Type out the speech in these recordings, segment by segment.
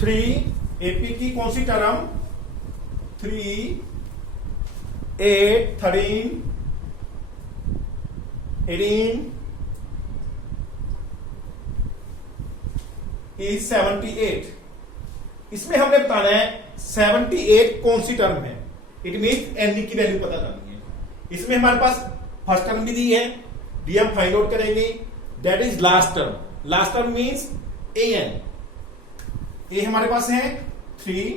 3 AP की कौन सी term 3 8 13 18 is 78। इसमें हमने बताना है 78 कौन सी टर्म है। इट मीन एन की वैल्यू पता करनी है। इसमें हमारे पास फर्स्ट टर्म भी दी है, डी हम फाइंड आउट करेंगे, that is last term. Last term means A N. A हमारे पास है 3,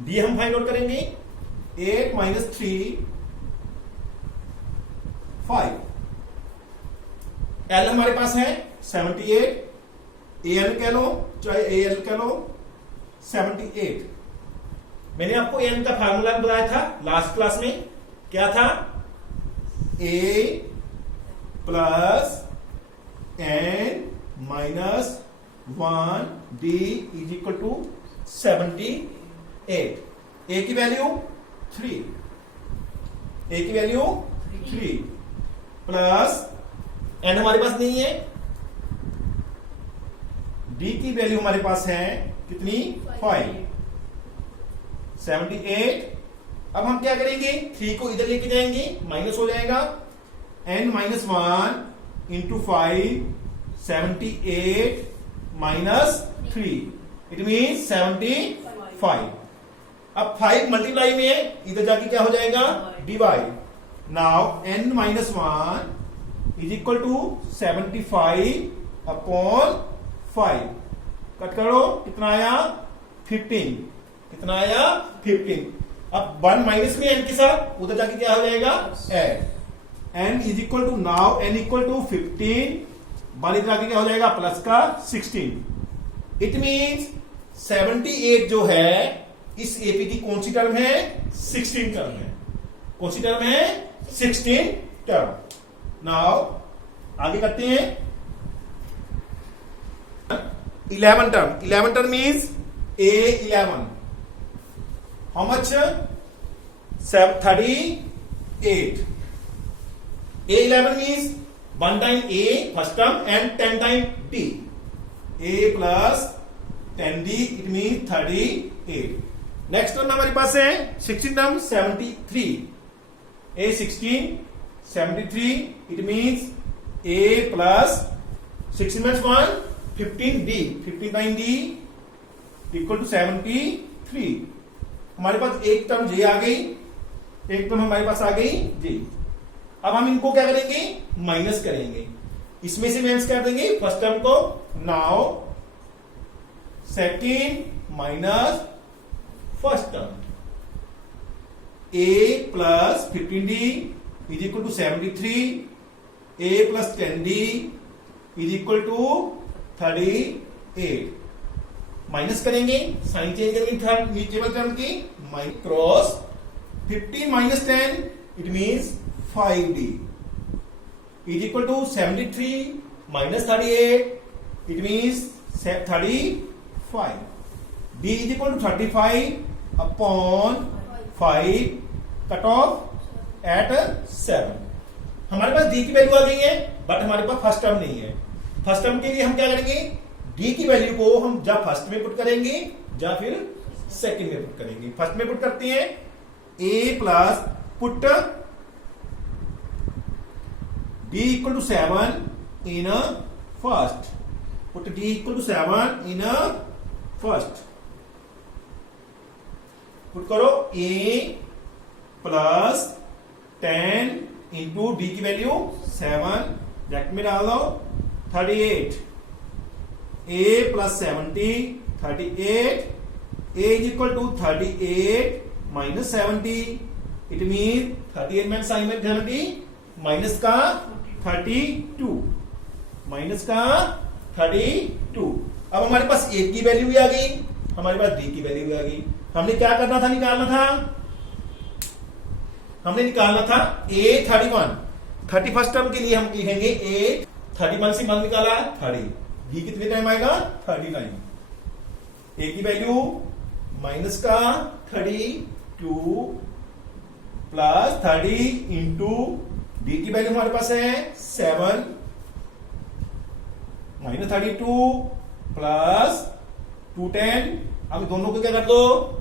डी हम फाइंड आउट करेंगे 8 माइनस 3 5। एल हमारे पास है 78, ए एन कह लो चाहे ए एल कह लो 78। मैंने आपको एन का फार्मूला बताया था लास्ट क्लास में, क्या था A plus N minus 1 D is equal to 78। A की वैल्यू 3, ए की वैल्यू 3 प्लस एन हमारे पास नहीं है, डी की वैल्यू हमारे पास है कितनी 5 78। अब हम क्या करेंगे 3 को इधर लेके जाएंगे, माइनस हो जाएगा n minus 1 into 5 78 minus 3 it mean 75। अब 5 मल्टीप्लाई में है, इधर जाके क्या हो जाएगा divide. Now n minus 1 is equal to 75 upon 5। Cut करो, कितना आया 15। कितना आया 15। अब 1 माइनस में n के साथ उधर जाके क्या हो जाएगा add. n is equal to now n equal to 15, 1 इधर आके क्या हो जाएगा प्लस का 16। इट मीन्स 78 जो है इस एपी की कौन सी टर्म है 16 टर्म है। कौन सी टर्म है 16 टर्म। नाउ आगे करते हैं 11 term. 11 term means A11। How much 38। A11 means 1 time A first term and 10 time D। A plus 10D it mean 38। Next term हमारे पास है 16 term 73। A16 73 it means A plus 16 means 1 15D 15 time D equal to 73। हमारे पास एक term J आ गई, एक term हमारे पास आ गई J। अब हम इनको क्या करेंगे माइनस करेंगे, इसमें से माइनस कर देंगे फर्स्ट टर्म को। Now second minus first term A plus 15D is equal to 73, A plus 10D is equal to 38। Minus करेंगे, साइन चेंज करेंगे थर्ड नीचे वाली टर्म की, cross 15 minus 10 it means 5D is equal to 73 minus 38 it means 35। D is equal to 35 upon 5 cut off at 7। हमारे पास D की value आ गई है, बट हमारे पास फर्स्ट टर्म नहीं है। फर्स्ट टर्म के लिए हम क्या करेंगे D की वैल्यू को हम या फर्स्ट में पुट करेंगे या फिर सेकंड में पुट करेंगे। फर्स्ट में पुट करते हैं A plus put D equal to 7 in first. Put D equal to 7 in first. Put करो A प्लस 10 इंटू D की वैल्यू 7 ब्रैकेट में डाल दो 38। A plus 70 38। A is equal to 38 minus 70 it mean 38 minus 70 minus का 32 minus का 32। अब हमारे पास A की वैल्यू भी आ गई, हमारे पास D की वैल्यू भी आ गई। हमने क्या करना था निकालना था, हमने निकालना था A31। 31st टर्म के लिए हम लिखेंगे A 31 से 1 निकाला 30। D कितने टाइम आएगा 39। A की वैल्यू माइनस का 32 प्लस 30 इंटू D की वैल्यू हमारे पास है 7 माइनस 32 प्लस 210, अब दोनों को क्या कर दो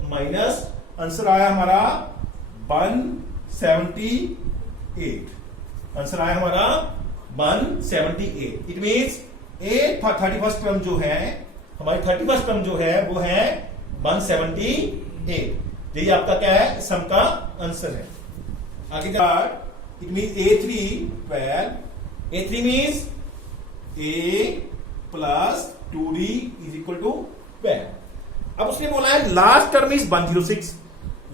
माइनस, आंसर आया हमारा 178। आंसर आया हमारा 178। It means A 31st term जो है हमारी 31st टर्म जो है वो है 178। यही आपका क्या है सम का आंसर है। आगे it mean A3 12, A3 means A plus 2D is equal to 12। अब उसने बोला है last term is 106।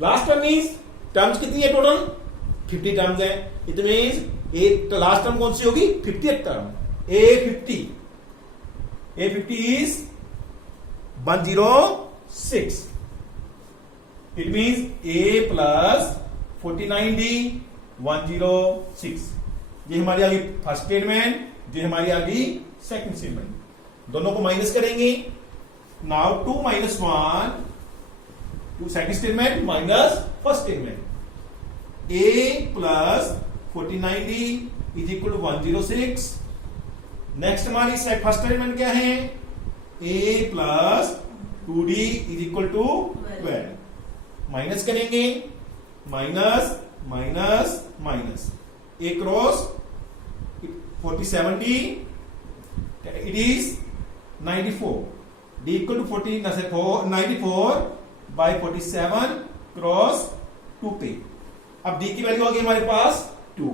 Last term means terms कितनी है टोटल 50 टर्म्स है। इट मीन्स लास्ट टर्म कौन सी होगी 50th term A50 is 106। It means A plus 49D 106। ये हमारी आ गई फर्स्ट स्टेटमेंट, ये हमारी आ गई सेकंड स्टेटमेंट। दोनों को माइनस करेंगे। Now 2 minus 1 to second statement minus first statement. A plus 49D is equal to 106। Next हमारी फर्स्ट स्टेटमेंट क्या है A plus 2D is equal to 12। Minus करेंगे, minus minus minus, A cross 47D it is 94। D equal to 94 by 47 cross 2 पे। अब D की value आ गई हमारे पास 2।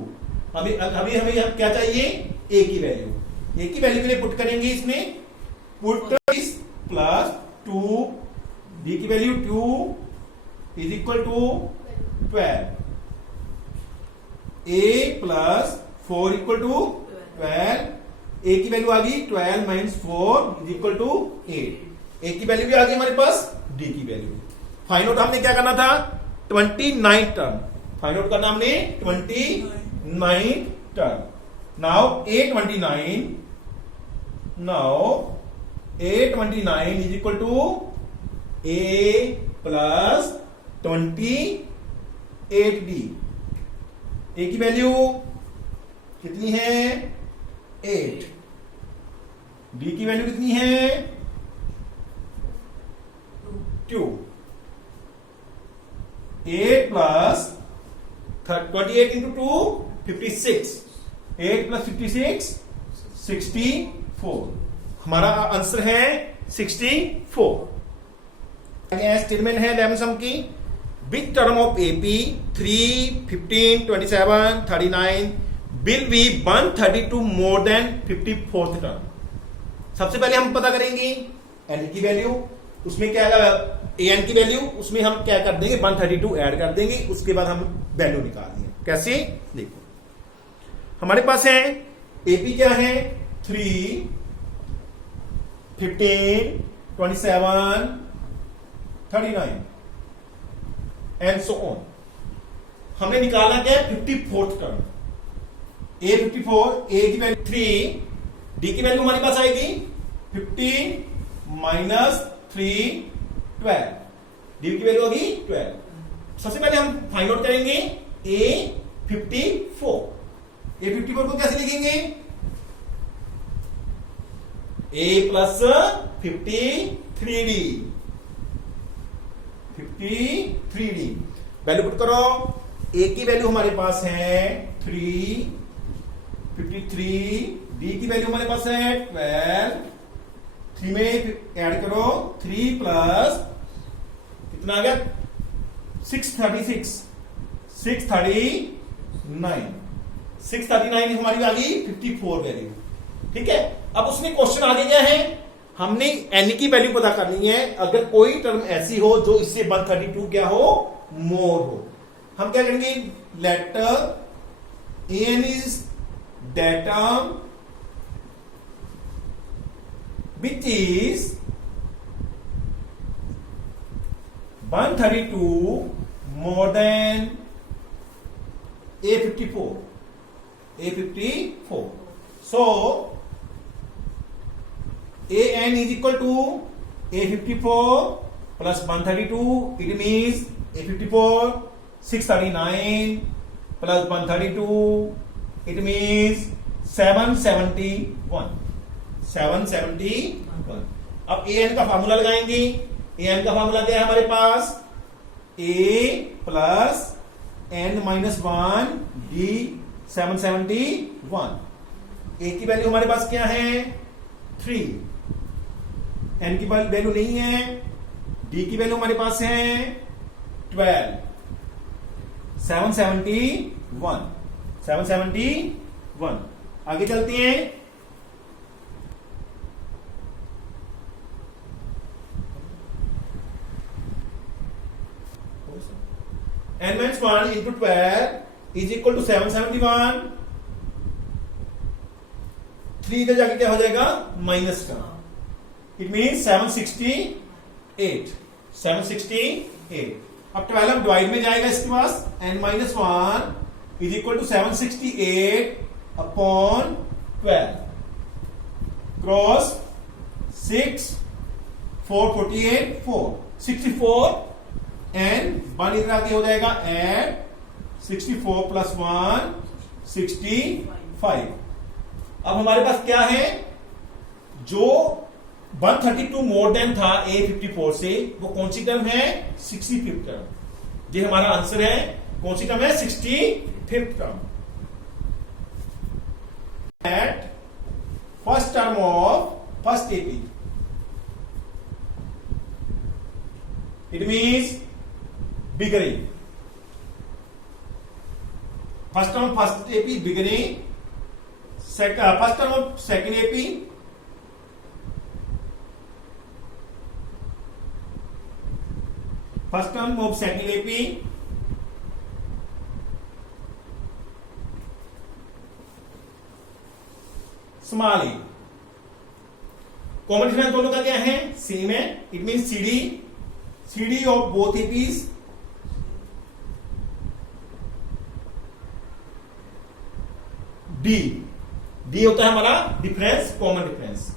अभी हमें क्या चाहिए A की वैल्यू। A की वैल्यू के लिए पुट करेंगे इसमें, पुट इज प्लस 2, D की value 2 is equal to 12। A plus 4 equal to 12। A की वैल्यू आ गई 12 minus 4 is equal to 8। A की वैल्यू भी आ गई हमारे पास, D की वैल्यू। फाइंड आउट हमने क्या करना था 29 टर्म। फाइंड आउट करना हमने 29 term. Now A29 is equal to A plus 28D। A की वैल्यू कितनी है 8। D की वैल्यू कितनी है 2। 8 प्लस 28 इंटू 2 56। 8 प्लस 56 64। हमारा आंसर है 64। स्टेटमेंट है 11 सम की। Which term of AP 3, 15, 27, 39 will be 132 more than 54th term? सबसे पहले हम पता करेंगे n की वैल्यू, उसमें क्या an की वैल्यू, उसमें हम क्या कर देंगे 132 ऐड कर देंगे, उसके बाद हम वैल्यू निकाल देंगे। कैसे देखो हमारे पास है AP क्या है 3, 15, 27, 39 एंड सो ऑन। हमने निकालना क्या है 54th टर्म। A54, A की वैल्यू 3, D की वैल्यू हमारे पास आएगी 15 माइनस 3 12। D की वैल्यू होगी 12। सबसे पहले हम फाइंड आउट करेंगे A54। A54 को कैसे लिखेंगे A plus 53D। 53D value put करो। A की वैल्यू हमारे पास है 3, 53। D की वैल्यू हमारे पास है 12। 3 में ऐड करो 3 प्लस कितना आ गया 639। 639 हमारी आ गई 54 वैल्यू। ठीक है, अब उसने क्वेश्चन आगे क्या है, हमने n की वैल्यू पता करनी है। अगर कोई टर्म ऐसी हो जो इससे 132 क्या हो मोर हो, हम क्या करेंगे letter n is that term which is 132 more than A54। So an is equal to A54 plus 132. It means A54 639 plus 132. It means 771. अब ए एन का फार्मूला लगाएंगे। ए एन का फार्मूला क्या है हमारे पास, A plus N minus one D 771। ए की वैल्यू हमारे पास क्या है 3, एन की वैल्यू नहीं है, डी की वैल्यू हमारे पास है 12, 771। आगे चलते हैं। n minus 1 into 12 is equal to 771। 3 इधर जाके क्या हो जाएगा माइनस का, इट मीन 768। अब 12 डिवाइड में जाएगा इसके पास, n minus 1 is equal to 768 upon 12 cross 6 4 48 4 64 and 1 इधर आके हो जाएगा एड 64 प्लस 1 65। अब हमारे पास क्या है, जो 132 मोर देन था A54 से, वो कौन सी टर्म है 65th टर्म। ये हमारा आंसर है, कौन सी टर्म है 65th term. At first term of first AP, it means beginning, first term of first AP beginning, first term of second AP, first term of second AP, small A. Common difference दोनों का क्या है same है, it mean CD of both APs D होता है हमारा difference, common difference.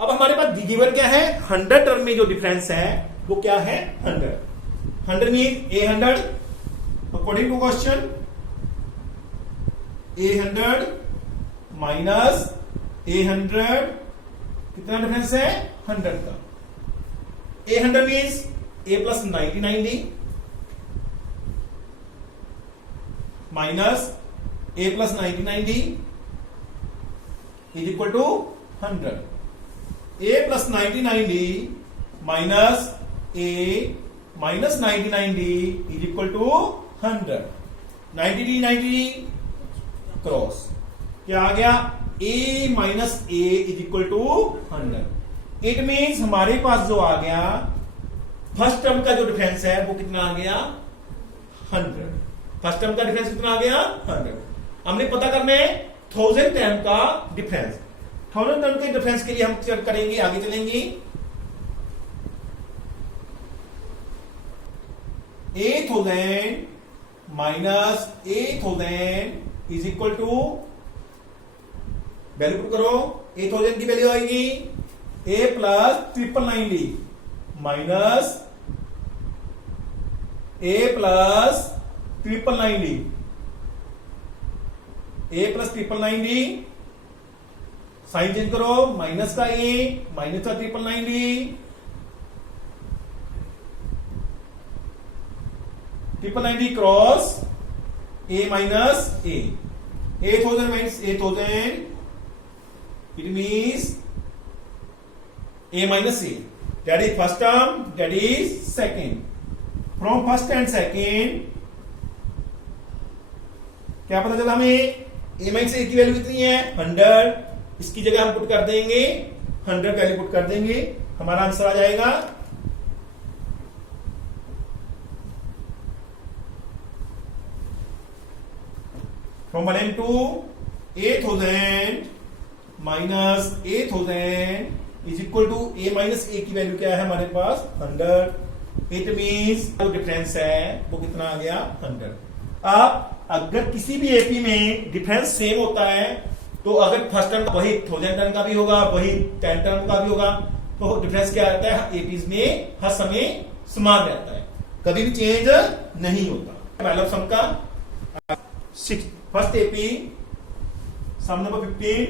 अब हमारे पास गिवन क्या है 100 टर्म में जो डिफरेंस है वो क्या है 100 mean 800 according to question 800 minus 800 कितना डिफरेंस है 100 का। 800 means a plus 90 minus a plus 90 is equal to 100। a plus 90 minus a minus 90 is equal to 100। 90 cross क्या आ गया a minus a is equal to 100। It means हमारे पास जो आ गया फर्स्ट टर्म का जो डिफरेंस है वो कितना आ गया 100। फर्स्ट टर्म का डिफरेंस कितना आ गया 100। हमने पता करना है 1000 टर्म का डिफरेंस। 1000 टर्म के डिफरेंस के लिए हम चेक करेंगे, आगे चलेंगे। 8000 minus 8000 is equal to value put करो। 8000 की वैल्यू आएगी a plus 990 minus a plus 990 a plus 990 sign change करो, माइनस का a माइनस का 990 cross a minus a। 8000 minus 8000 it means a minus a, that is first term, that is second। from first and second क्या पता चला हमें a minus a की value कितनी है 100। इसकी जगह हम पुट कर देंगे 100 वैल्यू पुट कर देंगे, हमारा आंसर आ जाएगा from 1 and 2 8000 minus 8000 is equal to a minus a की वैल्यू क्या है हमारे पास 100। इट मीन्स जो डिफरेंस है वो कितना आ गया 100। अब अगर किसी भी एपी में डिफरेंस सेम होता है तो अगर फर्स्ट टर्म वही 1000 टर्म का भी होगा, वही 10 टर्म का भी होगा, तो डिफरेंस क्या रहता है एपीज में हर समय समान रहता है, कभी भी चेंज नहीं होता। पहला सम का first AP sum number 15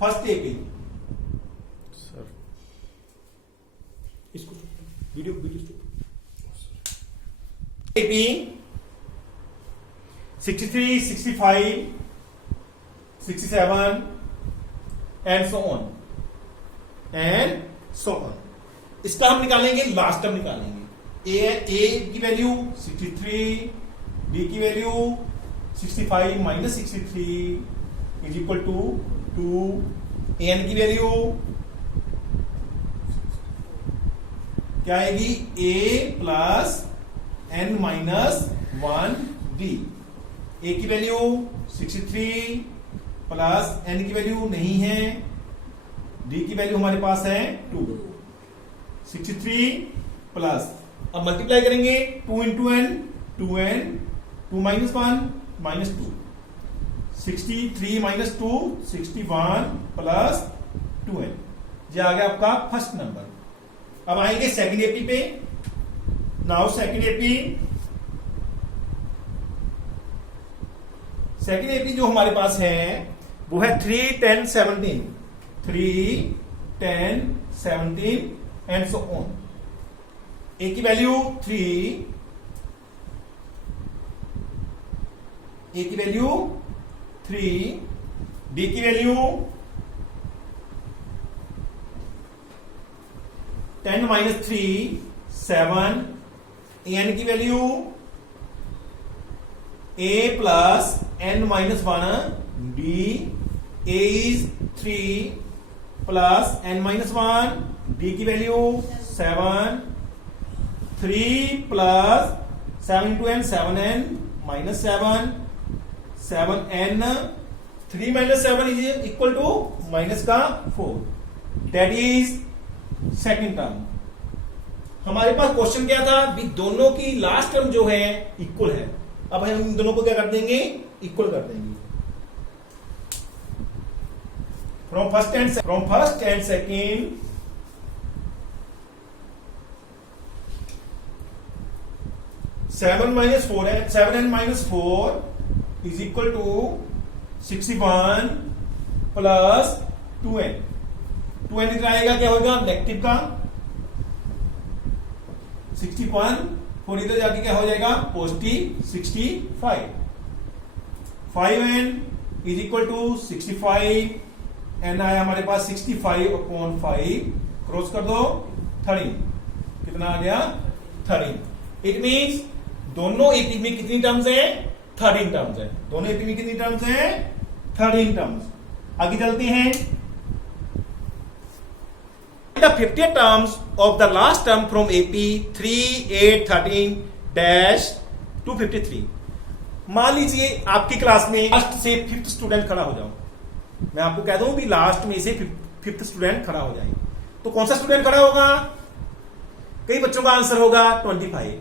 first AP इसको video video 18 63 65 67 and so on इसका हम निकालेंगे, लास्ट टर्म निकालेंगे। ए की वैल्यू 63, बी की value 65 minus 63 is equal to 2, N की वैल्यू क्या आएगी, A plus N minus 1 D. A की वैल्यू 63 प्लस एन की वैल्यू नहीं है, डी की वैल्यू हमारे पास है 2। 63 प्लस, अब मल्टीप्लाई करेंगे 2 into n, 2n, 2 minus 1 minus 2, 63 minus 2 61 plus 2n। ये आ गया आपका फर्स्ट नंबर। अब आएंगे सेकंड एपी पे। नाउ सेकंड एपी जो हमारे पास है वो है 3, 10, 17, 3, 10, 17 एंड सो ऑन। ए की वैल्यू 3, ए की वैल्यू 3, बी की वैल्यू 10 माइनस 3 7, एन की value a plus N minus 1 D, a is 3 plus N minus 1, d की value 7, 3 plus 7 into n 7n minus 7, 7n, 3 minus 7 is equal to minus का 4, that is second term. हमारे पास question क्या था भी, दोनों की last term जो है इक्वल है। अब हम इन दोनों को क्या कर देंगे, इक्वल कर देंगे। From first and second 7 minus 4 है, 7n minus 4 is equal to 61 plus 2n। 2n इधर आएगा, क्या होगा, नेगेटिव का 61, 4 इधर जाके क्या हो जाएगा, positive 65। 5n is equal to 65, n आया हमारे पास 65/5, क्रॉस कर दो 13, कितना आ गया 13। इट मीन्स दोनों एपी में कितनी टर्म्स है, 13 टर्म्स है। दोनों एपी में कितनी टर्म्स है, 13 टर्म्स। आगे चलते हैं। The 50th terms of the last term from AP 3, 8, 13 dash 253। मान लीजिए आपकी क्लास में लास्ट से 5th स्टूडेंट खड़ा हो जाओ, मैं आपको कह दूं भी लास्ट में से 5th स्टूडेंट खड़ा हो जाए, तो कौन सा स्टूडेंट खड़ा होगा। कई बच्चों का आंसर होगा 25,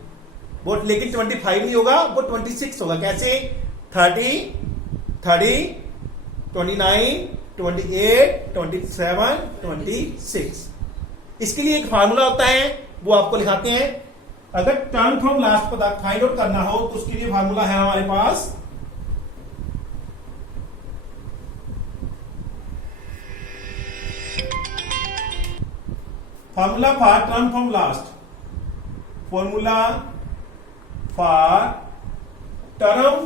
वो लेकिन 25 नहीं होगा, वो 26 होगा। कैसे, 30, 29, 28, 27, 26। इसके लिए एक फार्मूला होता है, वो आपको लिखाते हैं। अगर टर्म फ्रॉम लास्ट पता फाइंड आउट करना हो तो उसके लिए फार्मूला है हमारे पास, formula for term from last, formula for term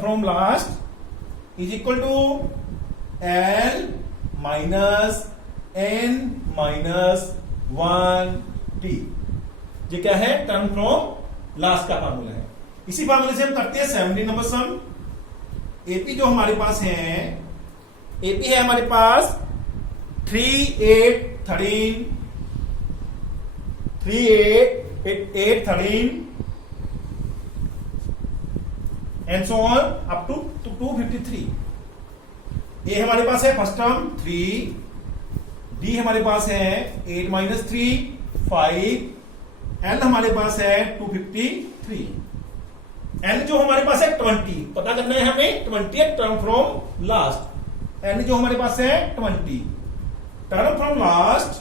from last is equal to l minus n minus 1 t. ये क्या है, टर्म फ्रॉम लास्ट का फार्मूला है। इसी फार्मूले से हम करते हैं 17 नंबर सम। एपी जो हमारे पास है, एपी है हमारे पास 3, 8, 13, 3, 8, 13 and so on up to 253। ये हमारे पास है फर्स्ट टर्म 3, डी हमारे पास है 8 माइनस 3 5, एन हमारे पास है 253, एन जो हमारे पास है 20, पता करना है हमें 20th term from last. N जो हमारे पास है 20, term from last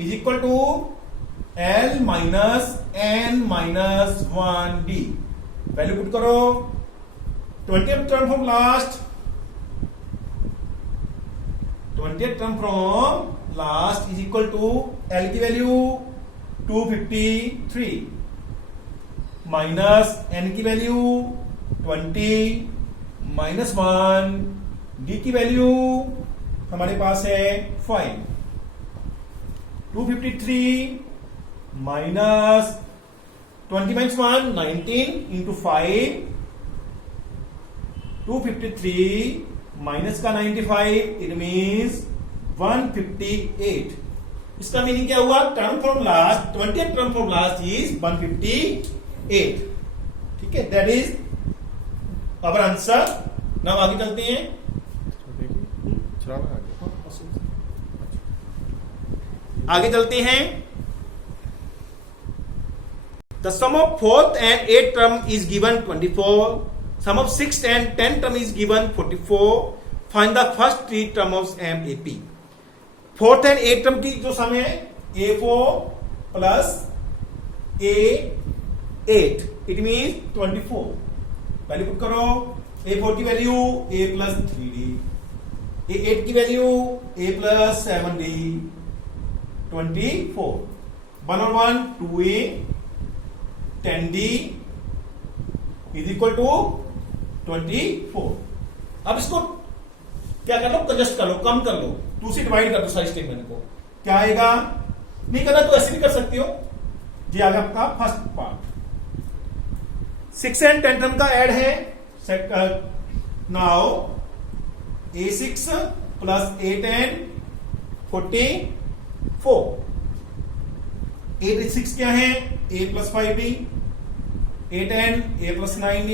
is equal to l minus n minus 1 d. Value put करो, 20th term from last 20th term from last is equal to l की वैल्यू 253 माइनस एन की value 20 minus 1, d की value हमारे पास है 5। 253 minus 20 minus 1 19 into 5, 253 minus का 95, it means 158। इसका meaning क्या हुआ? Term from last 20th term from last is 158। ठीक है, that is our answer. Now आगे चलते हैं। आगे चलते हैं। The sum of 4th and 8th term is given 24. Sum of 6th and 10th term is given 44. Find the first 3 term of MAP. 4th and 8th term की जो सम है A4 plus A8, it mean 24। Value put करो। A4 की value A plus 3D, A8 की value A plus 7D, 24। 1 और 1 2A, 10D is equal to 24। अब इसको क्या कर लो? कंजस्ट कर लो, कम कर लो, 2 से डिवाइड कर दो सारी स्टेटमेंट को। क्या आएगा? नहीं करना तो ऐसे भी कर सकते हो। ये आ गया आपका फर्स्ट पार्ट। 6 एंड 10 टर्म का ऐड है। Now A6 plus A10 44। 8 क्या है? A plus 5D, A10 A plus 9D,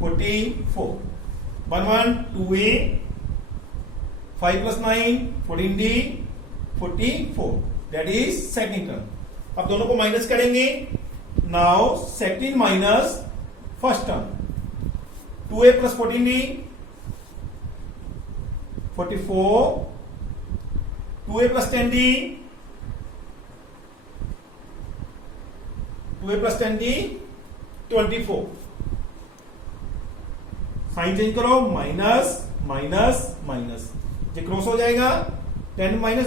44। 1 1 2A, 5 plus 9 14D, 44। That is second term. अब दोनों को माइनस करेंगे। Now second minus first term. 2A plus 14D 44, 2A plus 10D, 2A plus 10D 24। Sign change करो, minus minus minus, ये cross हो जाएगा। 10 minus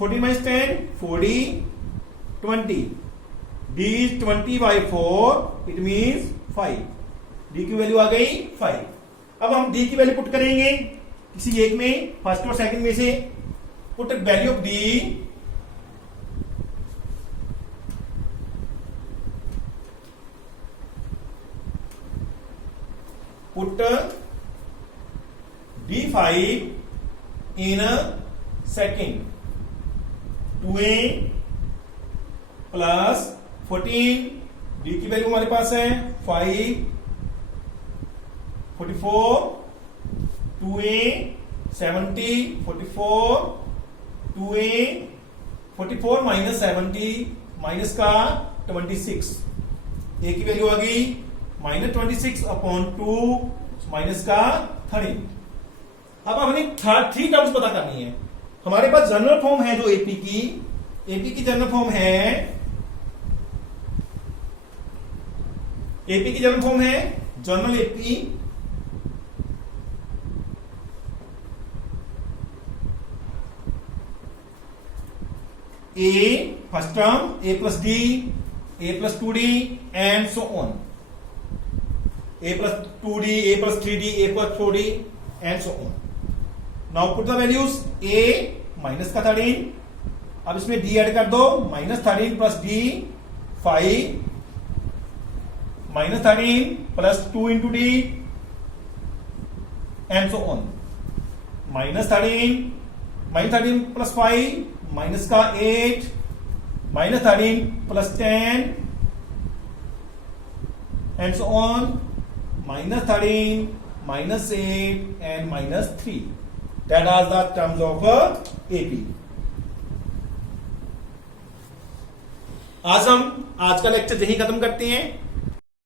14 minus 10 40, 20 D is 20 by 4, it means 5। D की value आ गई 5। अब हम D की वैल्यू पुट करेंगे किसी एक में, फर्स्ट और सेकंड में से। Put value of D put D5 in a second. 2A plus 14, D की वैल्यू हमारे पास है 5, 44, 2A 70, 44, 2A 44 माइनस 70 माइनस का 26। A की वैल्यू आ गई माइनस 26 अपॉन 2 माइनस का 13। अब हमने 3 टर्म्स पता करनी है। हमारे पास जनरल फॉर्म है जो एपी की जनरल फॉर्म है, एपी की जनरल फॉर्म है general AP A first term A plus D, A plus 2D and so on. A plus 2D, A plus 3D, A plus 4D and so on. Now put the values A minus का 13, अब इसमें D add कर दो, minus 13 plus D 5, minus 13 plus 2 into D and so on। Minus 13 plus 5 minus का 8, minus 13 plus 10 and so on। minus 13, minus 8 and minus 3. That are the terms of AP. आज का lecture यहीं खत्म करते हैं।